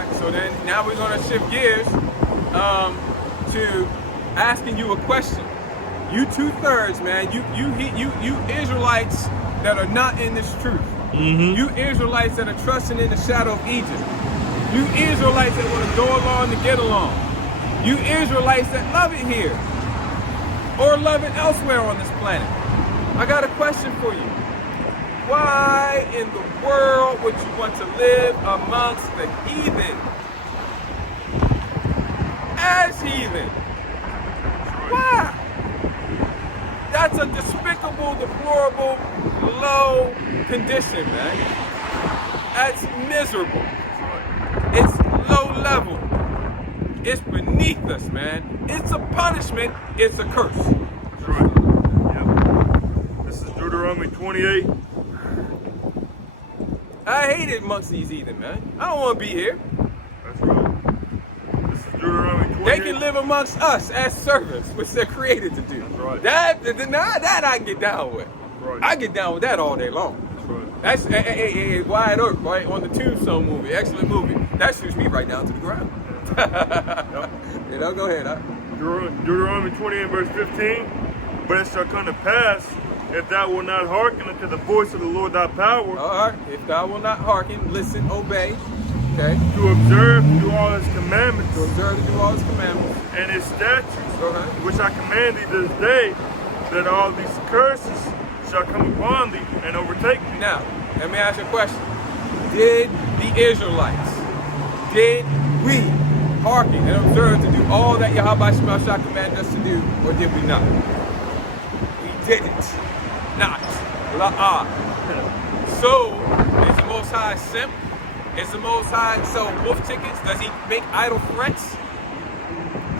right, so then now we're going to shift gears to asking you a question. You 2/3, man. You Israelites that are not in this truth. You Israelites that are trusting in the shadow of Egypt. You Israelites that want to go along to get along. You Israelites that love it here or love it elsewhere on this planet. I got a question for you. Why in the world would you want to live amongst the heathen? As heathen. Why? That's a despicable, deplorable, low condition, man. That's miserable. It's low level. It's beneath us, man. It's a punishment. It's a curse. That's right. Yep. This is Deuteronomy 28. I hate it amongst these heathen, man. I don't want to be here. That's right. This is Deuteronomy 28. They can live amongst us as servants, which they're created to do. That's right. That I can get down with. Right. I get down with that all day long. That's right. That's hey, Wyatt Earp, right? On the Tombstone movie, excellent movie. That shoots me right down to the ground. Yep. You know, go ahead. Deuteronomy 28 verse 15. But it shall come to pass, if thou wilt not hearken unto the voice of the Lord thy power, All right. If thou will not hearken, listen, obey. Okay. to observe to do all his commandments To observe to do all his commandments. and his statutes, Okay. which I command thee this day, that all these curses shall come upon thee and overtake thee. Now, let me ask you a question. Did the Israelites, did we hearken and observe to do all that Yahweh Shema commanded us to do, or did we not? We didn't. Not. La-ah. So, is the Most High simp? Is the Most High sell wolf tickets? Does he make idle threats?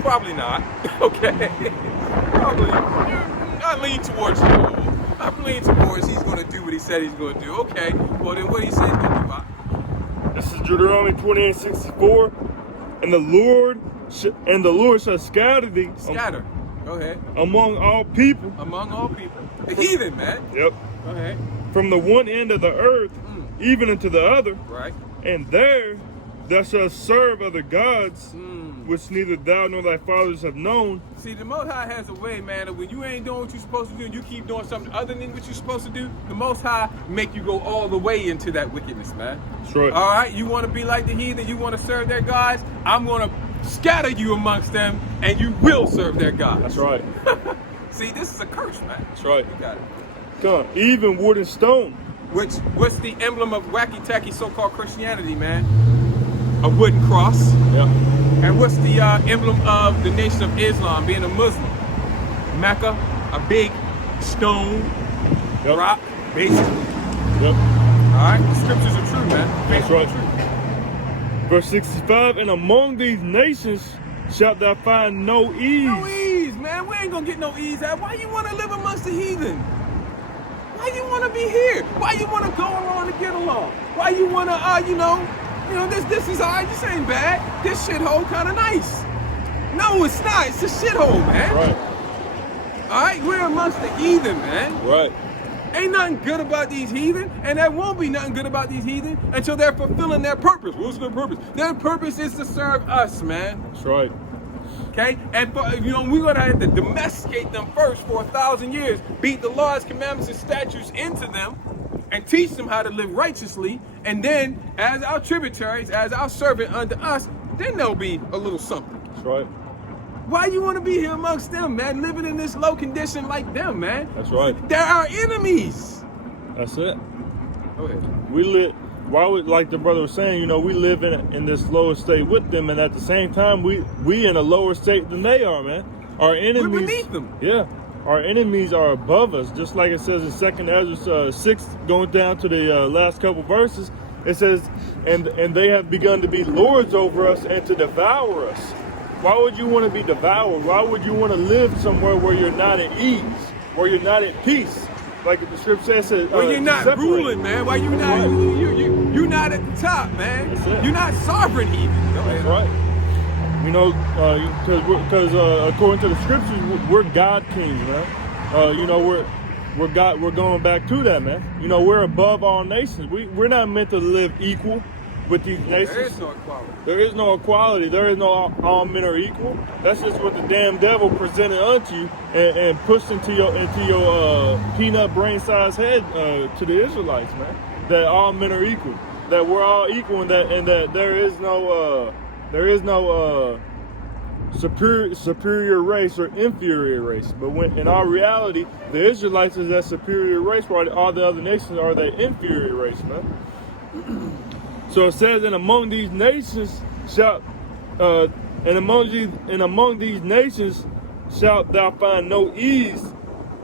Probably not. Okay. Probably. I lean towards no. I lean towards he's going to do what he said he's going to do. Okay. Well, then what he said he's going to do? This is Deuteronomy 28:64. And the Lord shall scatter thee Scatter. Go ahead. among all people. Among all people. The heathen, man. Yep. Go ahead. From the one end of the earth, even unto the other. Right. And there thou shalt serve other gods, which neither thou nor thy fathers have known. See, the Most High has a way, man, that when you ain't doing what you're supposed to do and you keep doing something other than what you're supposed to do, the Most High make you go all the way into that wickedness, man. That's right. All right? You want to be like the heathen, you want to serve their gods, I'm going to scatter you amongst them, and you will serve their gods. That's right. See, this is a curse, man. That's right. You got it. Come, even wood and stone. What's the emblem of wacky-tacky so-called Christianity, man? A wooden cross. Yeah. And what's the emblem of the Nation of Islam, being a Muslim? Mecca, a big stone, Yep. rock, basically. Yep. All right, the scriptures are true, man. That's Basically right. true. Verse 65, and among these nations shalt thou find no ease. No ease, man. We ain't gonna get no ease out. Why you want to live amongst the heathen? Why you want to be here? Why you want to go along to get along? Why you want to, this is all right. This ain't bad. This shithole kind of nice. No, it's not. It's a shithole, man. Right. All right, we're amongst the heathen, man. Right. Ain't nothing good about these heathen, and there won't be nothing good about these heathen until they're fulfilling their purpose. What's their purpose? Their purpose is to serve us, man. That's right. Okay? And we're gonna have to domesticate them first for 1,000 years, beat the laws, commandments, and statutes into them, and teach them how to live righteously. And then, as our tributaries, as our servant unto us, then there'll be a little something. That's right. Why you want to be here amongst them, man? Living in this low condition like them, man. That's right. They're our enemies. That's it. Go ahead. We live, why would, like the brother was saying, we live in this lower state with them, and at the same time, we in a lower state than they are, man. Our enemies. We're beneath them. Yeah. Our enemies are above us, just like it says in 2 Ezra 6, going down to the last couple verses. It says, and they have begun to be lords over us and to devour us. Why would you want to be devoured? Why would you want to live somewhere where you're not at ease, where you're not at peace? Like the scripture says, Well, you're not separated. ruling, man. Why you not? You're not at the top, man. That's it. You're not sovereign even. Go ahead. That's right. Because according to the scriptures, we're God kings, man. We're going back to that, man. We're above all nations. We're not meant to live equal. with these nations. There is no equality. There is no equality. There is no all men are equal. That's just what the damn devil presented unto you and pushed into your peanut brain-sized head to the Israelites, man. That all men are equal. That we're all equal, and that there is no superior race or inferior race. But when in our reality, the Israelites is that superior race, while all the other nations are that inferior race, man. So it says, and among these nations shalt thou find no ease,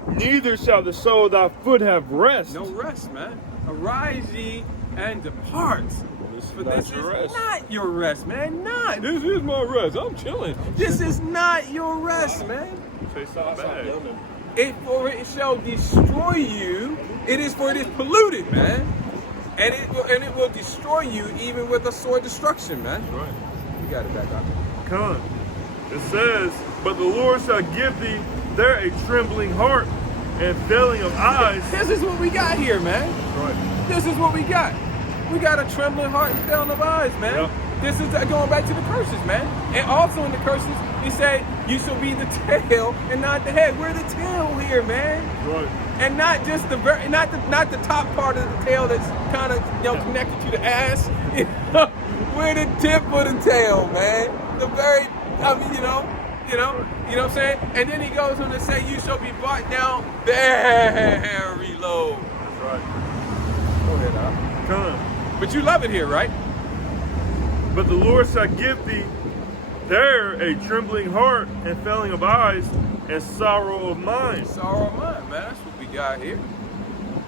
neither shall the sole of thy foot have rest. No rest, man. Arise ye and depart. For this is not your rest, man. Not. This is my rest. I'm chilling. This is not your rest, man. For it shall destroy you. It is polluted, man. And it will destroy you even with a sword destruction, man. That's right. You got it back up. Come on. It says, but the Lord shall give thee there a trembling heart and failing of eyes. This is what we got here, man. That's right. This is what we got. We got a trembling heart and failing of eyes, man. Yep. This is going back to the curses, man. And also in the curses, he said, you shall be the tail and not the head. We're the tail here, man. Right. And not just not the top part of the tail that's kind of connected to the ass. We're the tip of the tail, man. The very, you know what I'm saying? And then he goes on to say, you shall be brought down very low. That's right. Go ahead, Al. Come on. But you love it here, right? But the Lord shall give thee there a trembling heart and failing of eyes and sorrow of mind. Sorrow of mind, man. That's what we got here.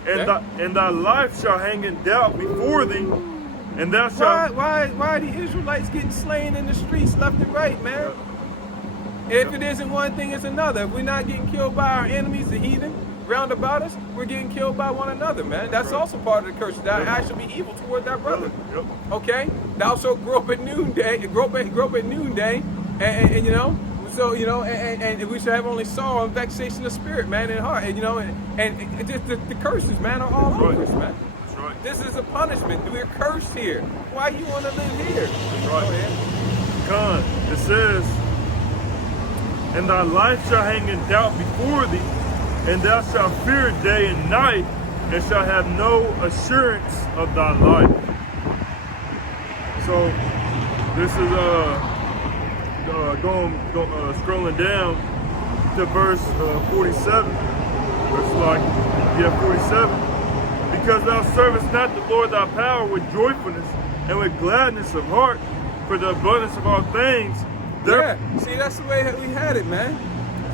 And thy life shall hang in doubt before thee, and thou shalt. Why are the Israelites getting slain in the streets left and right, man? If it isn't one thing, it's another. If we're not getting killed by our enemies, the heathen, round about us, we're getting killed by one another, man. That's also part of the curse. That I shall be evil toward thy brother. Yep. Okay? Thou shalt grow up at noonday, and we shall have only sorrow and vexation of spirit, man, and heart. And just the curses, man, are all over us, man. That's right. This is a punishment. We're cursed here. Why you want to live here? That's right. Go ahead. Come, it says, and thy life shall hang in doubt before thee, and thou shalt fear day and night, and shalt have no assurance of thy life. So this is scrolling down to verse 47. Verse 47. Because thou servest not the Lord thy power with joyfulness and with gladness of heart, for the abundance of all things. See, that's the way that we had it, man.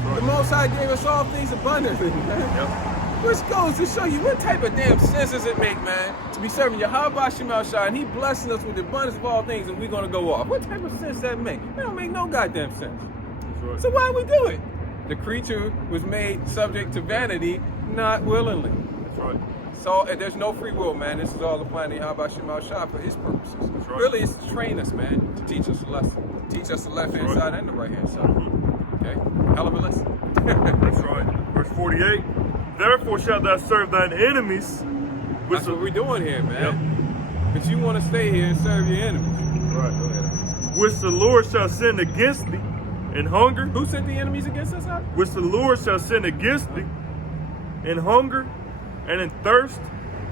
Right. The Most High gave us all things abundantly, man. Yep. Which goes to show you what type of damn sense does it make, man, to be serving Yahweh Shema Shai, and he blessing us with the abundance of all things, and we're going to go off. What type of sense does that make? It don't make no goddamn sense. Right. So why we do it? The creature was made subject to vanity, not willingly. That's right. So there's no free will, man. This is all the plan of Yahweh Shema Shai for his purposes. That's right. Really, it's to train us, man, to teach us a lesson. Teach us the left-hand side and the right-hand side. Okay? Hell of a lesson. That's right. Verse 48. Therefore shalt thou serve thine enemies. That's what we're doing here, man. Yep. But you want to stay here and serve your enemies. Right. Go ahead. Which the Lord shall send against thee in hunger. Who sent the enemies against us, Al? Which the Lord shall send against thee in hunger and in thirst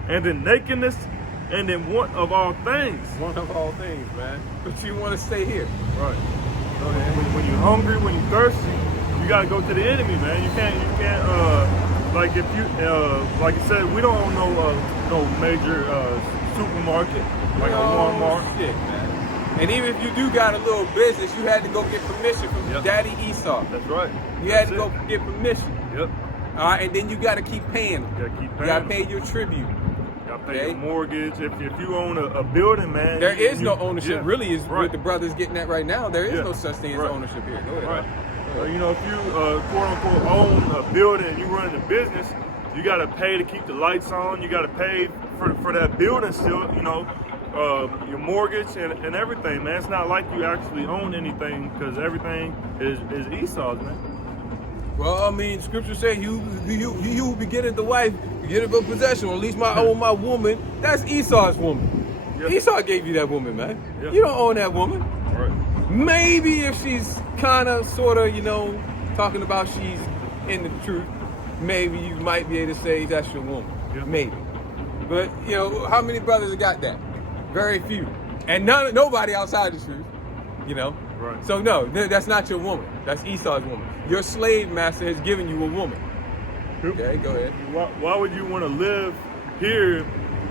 and in nakedness and in want of all things. Want of all things, man. But you want to stay here. Right. Go ahead. When you're hungry, when you're thirsty, you gotta go to the enemy, man. You can't like if you like I said, we don't own no major supermarket like a Walmart. Shit, man. And even if you do got a little business, you had to go get permission from Daddy Esau. That's right. You had to go get permission. Yep. All right, and then you got to keep paying them. You got to pay your tribute. You got to pay your mortgage. If you own a building, man. There is no ownership. Yeah. Really, is what the brother's getting at right now. There is no such thing as ownership here. Go ahead. Right. You know, if you quote unquote own a building and you run a business, you got to pay to keep the lights on. You got to pay for that building still. You know, your mortgage and everything, man. It's not like you actually own anything because everything is Esau's, man. Well, I mean, Scripture say you will be getting the wife, get it for possession, or at least my woman. That's Esau's woman. Yeah. Esau gave you that woman, man. Yeah. You don't own that woman. Right. Maybe if she's kind of, sort of, talking about she's in the truth, maybe you might be able to say that's your woman. Yeah. Maybe. But, how many brothers have got that? Very few. And nobody outside the truth, Right. So, no, that's not your woman. That's Esau's woman. Your slave master has given you a woman. Okay, go ahead. Why would you want to live here,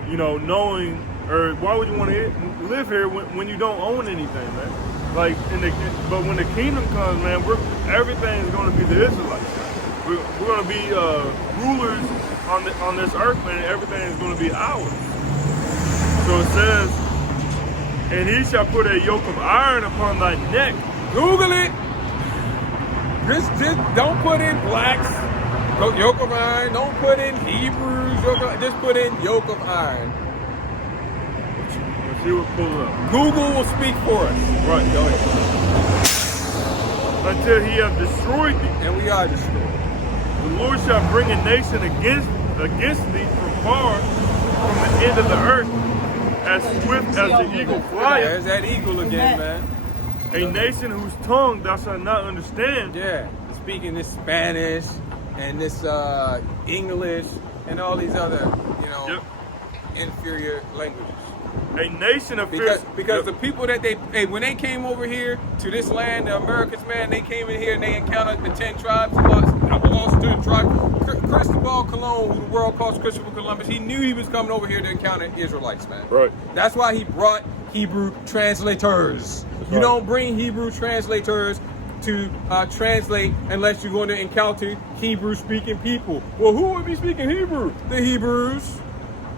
knowing, or why would you want to live here when you don't own anything, man? Like, but when the kingdom comes, man, everything is going to be the Israelites. We're going to be rulers on this earth, man. Everything is going to be ours. So it says, and he shall put a yoke of iron upon thy neck. Google it. Just don't put in blacks. Yoke of iron. Don't put in Hebrews. Just put in yoke of iron. Let's see what pulls up. Google will speak for us. Right. Go ahead. Until he have destroyed thee. And we are destroyed. The Lord shall bring a nation against thee from far, from the end of the earth, as swift as the eagle flieth. There's that eagle again, man. A nation whose tongue thou shalt not understand. Yeah, speaking this Spanish and this English and all these other, inferior languages. A nation of fierce. Because the people that when they came over here to this land, the Americans, man, they came in here and they encountered the 10 tribes, lost 10 tribes. Cristobal Colon, who the world calls Christopher Columbus, he knew he was coming over here to encounter Israelites, man. Right. That's why he brought Hebrew translators. You don't bring Hebrew translators to translate unless you're going to encounter Hebrew-speaking people. Well, who would be speaking Hebrew? The Hebrews.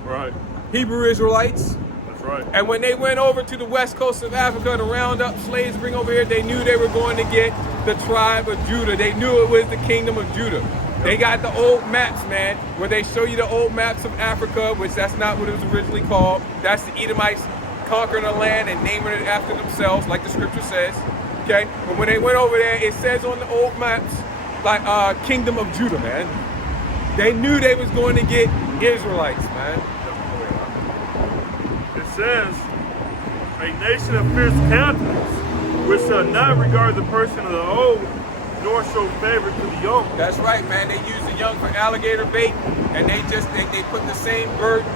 Right. Hebrew Israelites. Right. And when they went over to the west coast of Africa to round up slaves, bring over here, they knew they were going to get the tribe of Judah. They knew it was the kingdom of Judah. They got the old maps, man, where they show you the old maps of Africa, which that's not what it was originally called. That's the Edomites conquering the land and naming it after themselves, like the scripture says. Okay? But when they went over there, it says on the old maps, like kingdom of Judah, man. They knew they was going to get Israelites, man. Says, a nation of fierce countenance, which shall not regard the person of the old, nor show favor to the young. That's right, man. They use the young for alligator bait, and they put the same burden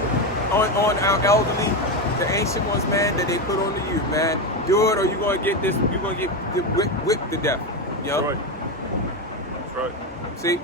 on our elderly, the ancient ones, man, that they put on the youth, man. Do it, or you're gonna get this. You're gonna get whipped to death. That's right. That's right. See.